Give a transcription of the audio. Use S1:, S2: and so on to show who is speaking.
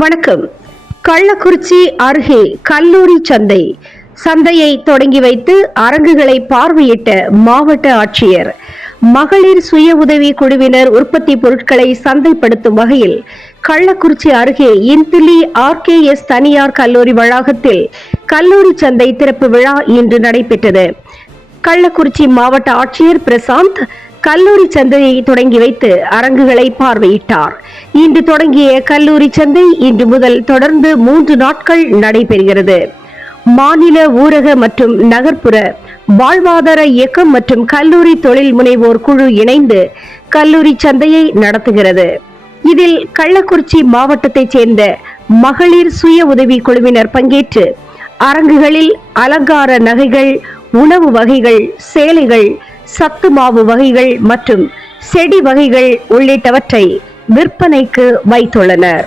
S1: வணக்கம். கள்ளக்குறிச்சி அருகே கல்லூரி சந்தை. சந்தையை தொடங்கி வைத்து அரங்குகளை பார்வையிட்ட மாவட்ட ஆட்சியர். மகளிர் சுய உதவி குழுவினர் உற்பத்தி பொருட்களை சந்தைப்படுத்தும் வகையில் கள்ளக்குறிச்சி அருகே இன்திலி ஆர்கேஎஸ் தனியார் கல்லூரி வளாகத்தில் கல்லூரி சந்தை திறப்பு விழா இன்று நடைபெற்றது. கள்ளக்குறிச்சி மாவட்ட ஆட்சியர் பிரசாந்த் கல்லூரி சந்தையை தொடங்கி வைத்து அரங்குகளை பார்வையிட்டார். இன்று தொடங்கிய கல்லூரி சந்தை இன்று முதல் தொடர்ந்து மூன்று நாட்கள் நடைபெறுகிறது. மாநில ஊரக மற்றும் நகர்ப்புற வாழ்வாதார இயக்கம் மற்றும் கல்லூரி தொழில் முனைவோர் குழு இணைந்து கல்லூரி சந்தையை நடத்துகிறது. இதில் கள்ளக்குறிச்சி மாவட்டத்தைச் சேர்ந்த மகளிர் சுய உதவி குழுவினர் பங்கேற்று அரங்குகளில் அலங்கார நகைகள் உணவு வகைகள் சேலைகள் சத்து மாவு வகைகள் மற்றும் செடி வகைகள் உள்ளிட்டவற்றை விற்பனைக்கு வைத்துள்ளனர்.